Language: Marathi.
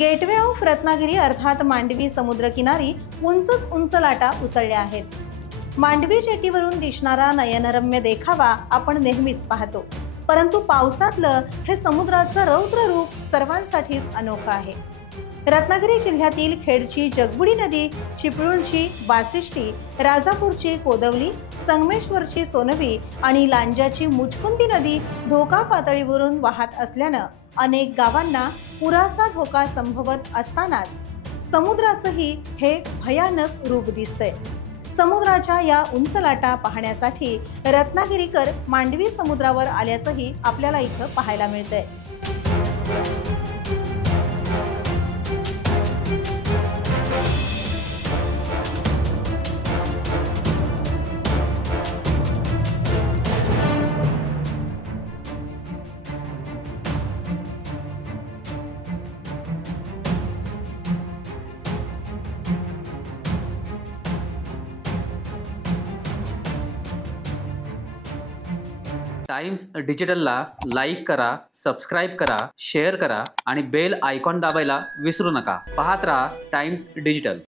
गेटवे ऑफ रत्नागिरी अर्थात मांडवी समुद्रकिनारी उंचच उंच लाटा उसळल्या आहेत। मांडवी जेटीवरून दिसणारा नयनरम्य देखावा आपण नेहमीच पाहतो, परंतु पावसातलं हे समुद्राचं रौद्र रूप सर्वांसाठीच अनोखं आहे। रत्नागिरी जिल्ह्यातील खेडची जगबुडी नदी, चिपळूणची वासिष्ठी, राजापूरची कोदवली, संगमेश्वरची सोनवी आणि लांजाची मुचकुंदी नदी धोका पातळीवरून वाहत असल्यानं अनेक गावांना पुराचा धोका संभवत असतानाच समुद्राचंही हे भयानक रूप दिसतंय। समुद्राच्या या उंच लाटा पाहण्यासाठी रत्नागिरीकर मांडवी समुद्रावर आल्याचंही आपल्याला इथं पाहायला मिळतंय। टाइम्स डिजिटलला लाईक करा, सबस्क्राईब करा, शेअर करा आणि बेल आयकॉन दाबायला विसरू नका। पाहत रहा टाइम्स डिजिटल।